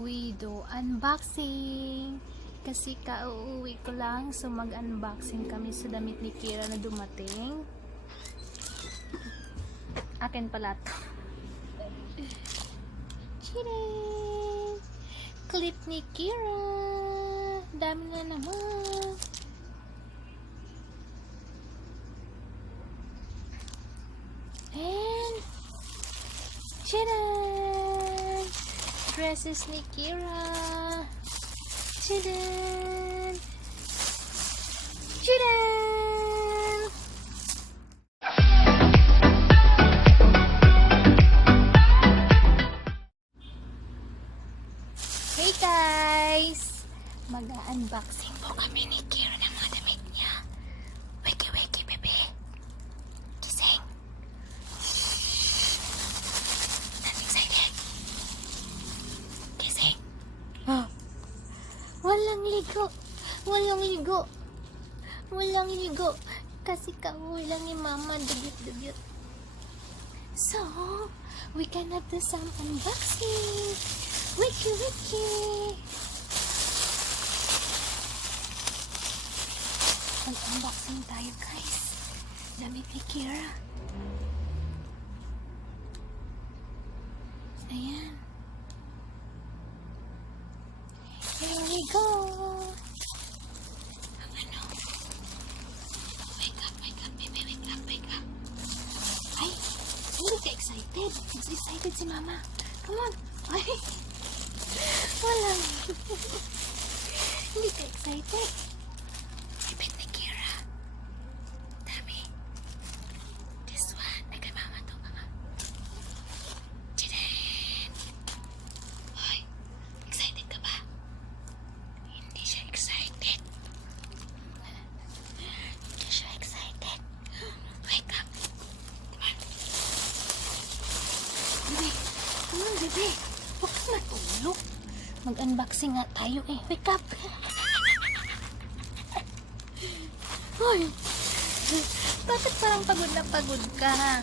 we do unboxing kasi kauuwi ko lang, so mag-unboxing kami sa damit ni Kiera na dumating. Akin pala to. Chireng! Clip ni Kiera, dami na naman. And Chireng! Dresses ni Kiera. Chireng! Chireng! Hey guys! Mag-unboxing po kami ni Kiera ng mga damit niya. Wiki wiki bebe. Gising. I'm excited. Gising. Oh. Walang ligo. Walang ligo. Walang ligo. Kasi kauwi lang ni mama. Dugyot-dugyot. So, we gonna do some unboxing. Wiki wiki. Mag-unboxing tayo guys. Damit ni Kiera. Ayan. Here we go. Ang ano? Wake up, baby. Wake up. Ay, hindi ka excited. Mas excited si mama. Come on. Ay. Wala. Hindi ka excited. Ibit ni Kiera. Dami. This one. Ay, kay mama to. Chireng. Hoy. Excited ka ba? Hindi siya excited. Hindi siya excited. Wake up. Come on. Bebe. Come on, bebe. Huwag kang matulog. Mag-unboxing nga tayo eh. Wake up. Hoy. Bakit parang pagod na pagod ka?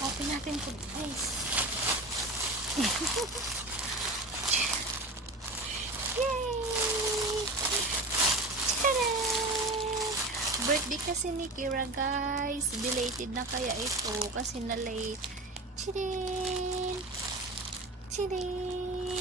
Open natin ito guys. Yay! Tada! Birthday kasi ni Kiera guys. Belated na kaya ito kasi na late. Chidin! Chidin!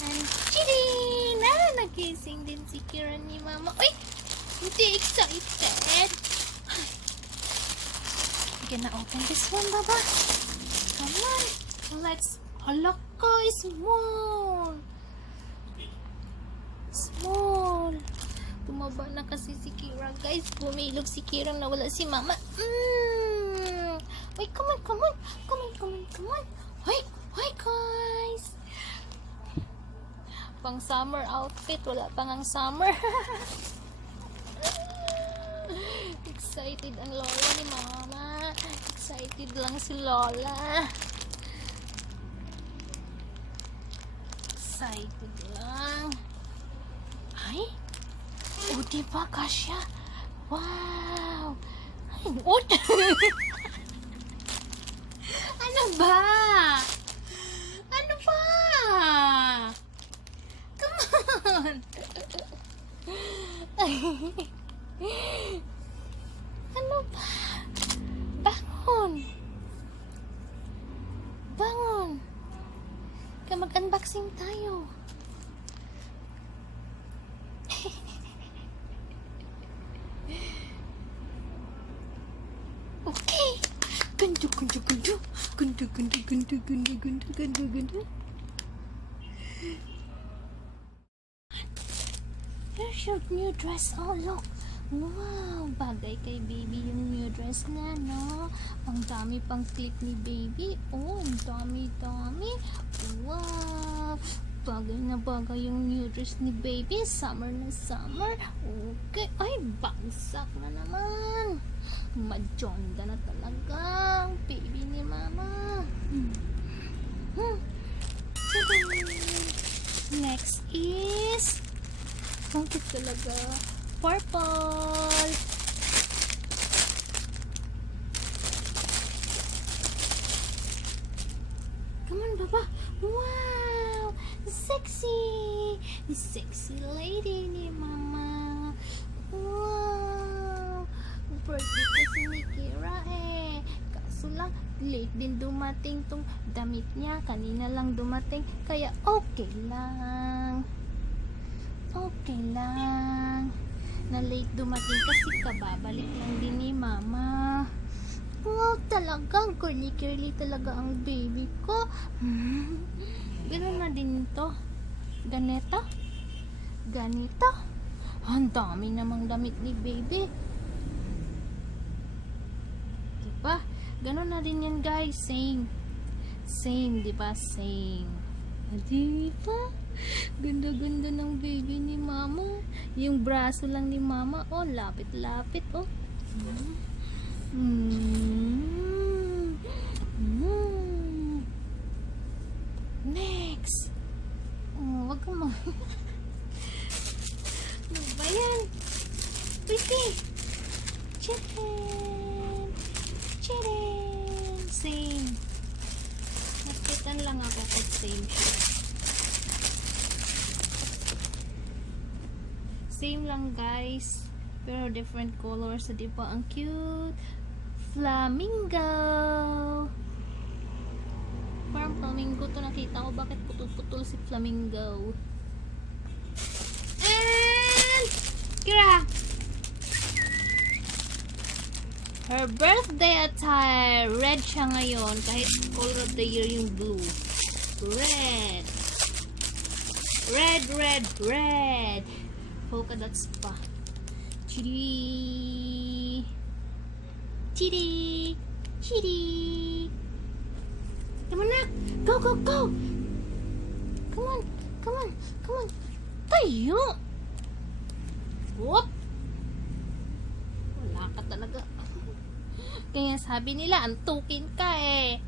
And chidin! Nagising din si Kiera ni mama. Uy! Hindi excited! We gonna open this one, baba. Come on! Let's... Halaka! Small! Small! Tumaba na kasi si Kiera, guys. Bumilog si Kiera na wala si mama. Wait, come on! Hi, guys! Pang summer outfit. Wala pang ang summer. Excited ang lola ni mama. Excited lang si lola. Excited lang. Ay! O, diba, Kasya? Wow! Ay, what? Ano ba? Ano ba? Come on! Ay. Ano ba? Bangon! Bangon! Kaya mag-unboxing tayo. Okay. Gundu. Here's your new dress. Oh, look. Wow, bagay kay baby yung new dress na, no? Ang dami pang clip ni baby. Oh, ang dami. Wow, bagay na bagay yung new dress ni baby. Summer na summer. Okay. Ay, bagsak na naman. Majonda na talaga ang baby ni mama. Next is ang cute talaga. Purple. Come on, Baba. Wow! Sexy lady ni mama. Wow! Birthday kasi ni Kiera eh. Kaso lang, late din dumating tong damit niya. Kanina lang dumating. Kaya okay lang. Okay lang. Na late dumating kasi kababalik lang din ni mama. Wow, talagang curly talaga ang baby ko. Ganun na din to. Ganito. Ganito. Ang dami namang damit ni baby. Diba? Ganun na din yan guys. Same. Same, diba? Same. Diba? Ganda-ganda ng baby ni mama. Yung braso lang ni mama. Oh, lapit-lapit. Oh. Next. Oh, wag kang ano ba yan? Pretty. Chicken. Chicken. Same. Nakitan lang ako kung same siya. Same lang guys. Pero different colors. So, di ba ang cute? Flamingo. Parang flamingo to nakita ko. Bakit putol-putol si flamingo? And Kiera! Her birthday attire. Red siya ngayon. Kahit color of the year yung blue. Red. Red, red, red. Polka dots pa. Chiri. Chiri. Chiri. Come on na. Go, go, go. Come on. Come on. Come on. Tayo. Whoop. Wala ka talaga. Kaya sabi nila, antukin ka eh.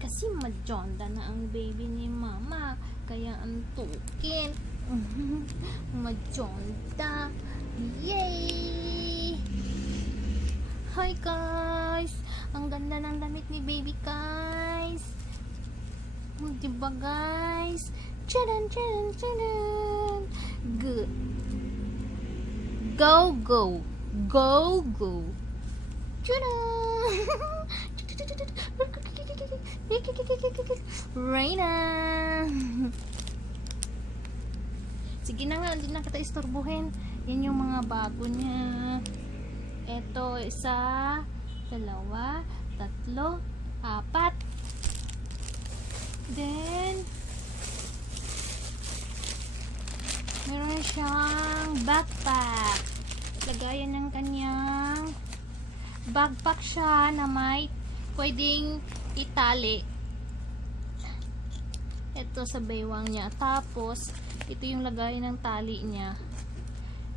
Kasi majonda na ang baby ni mama. Kaya antukin. Majonda. Yay! Hi guys! Ang ganda ng damit ni baby guys. Diba guys? Charan, charan, charan. Good. Go, go. Go, go. Charan! Reina! Sige na nga, hindi na kita istorbohin. Yan yung mga bago niya. Ito, isa, dalawa, tatlo, apat. Then, meron siyang backpack. Lagayan ng kanyang backpack siya na may pwedeng itali. Ito sa baywang niya. Tapos, ito yung lagayan ng tali niya.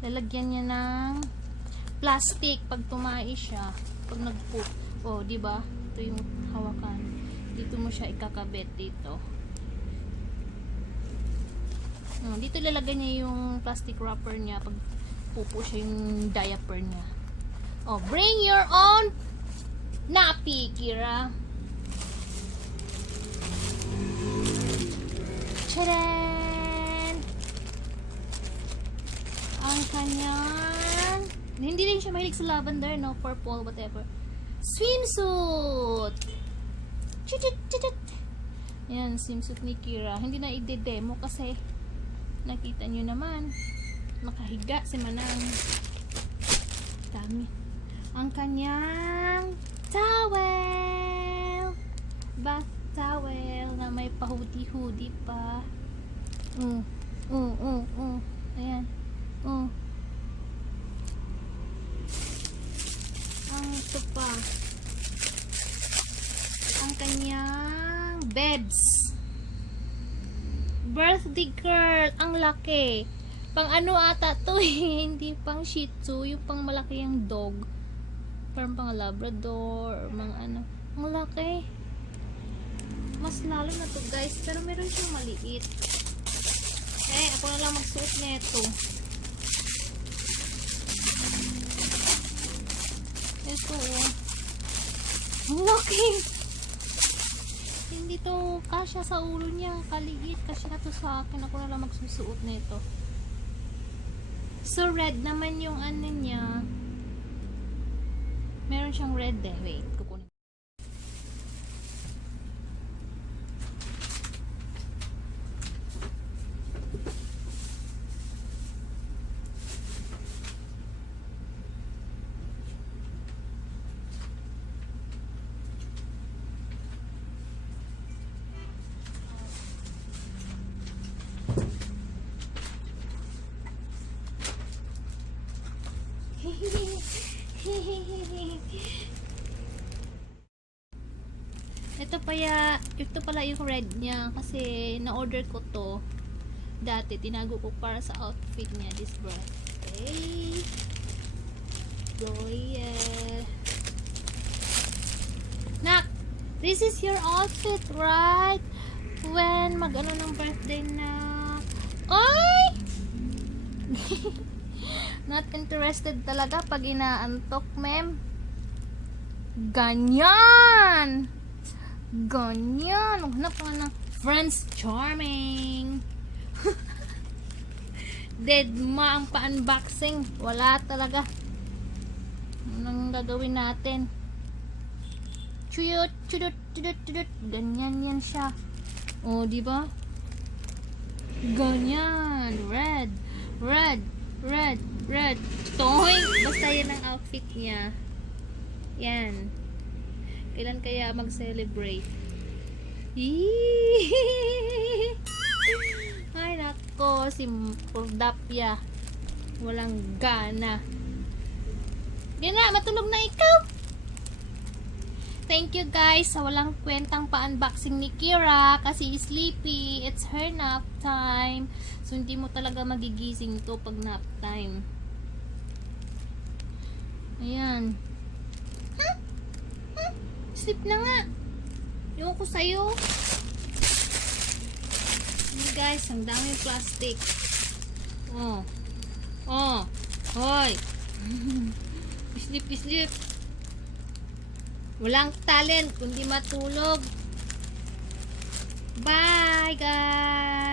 Lalagyan niya ng plastic pag tumai siya. Pag nag-poop. Oh, di ba? Ito yung hawakan. Dito mo siya ikakabit dito. Dito lalagyan niya yung plastic wrapper niya pag pupo siya yung diaper niya. Oh, bring your own nappy, Kiera. Tadaan! Ang kanyang, hindi rin siya mahilig sa lavender, no? Purple, whatever. Swimsuit! Yan, swimsuit ni Kiera. Hindi na i-demo kasi nakita nyo naman. Nakahiga si Manang. Dami. Ang kanyang towel! Bath towel na may pahudi-hudi pa. Ayan. Ang ito pa. Ang kanyang beds. Birthday girl. Ang laki. Pang ano ata to eh. Hindi pang Shih Tzu. Yung pang malaki yung dog. Parang pang Labrador. Or mga ano. Ang laki. Mas lalo na to guys. Pero meron siyang maliit. Eh, ako na lang magsuot nito. Ito oh. Ang laki. Hindi to kasya sa ulo niya. Kaliit. Kasya na to sa akin. Ako na lang magsusuot nito. So, red naman yung ano niya. Meron siyang red eh. Wait, kukunin. Ito pala yung red niya kasi na-order ko to dati, tinago ko para sa outfit niya this birthday. So yeah. Nak, this is your outfit, right? When mag-ano ng birthday na? Oy! Not interested talaga pag inaantok, ma'am. Ganyan! Ganyan! Hanap ka ng Friends Charming. Dead ma ang pa-unboxing. Wala talaga. Anong gagawin natin? Chuyot, chudot, chudot, chudot. Ganyan yan siya. O, diba? Ganyan. Red. Red. Red. Red. Toy! Basta yan ang outfit niya. Yan. Kailan kaya mag-celebrate? Ay, nako. Si Purdapya. Walang gana. Gana, matulog na ikaw. Thank you guys sa walang kwentang pa-unboxing ni Kiera kasi sleepy. It's her nap time. So, hindi mo talaga magigising to pag nap time. Ayan. Sleep na nga. Yung ko sa'yo. Ayan guys, ang daming plastic. Oh. Oh. Hoy. Sleep, sleep. Walang talent kundi matulog. Bye guys.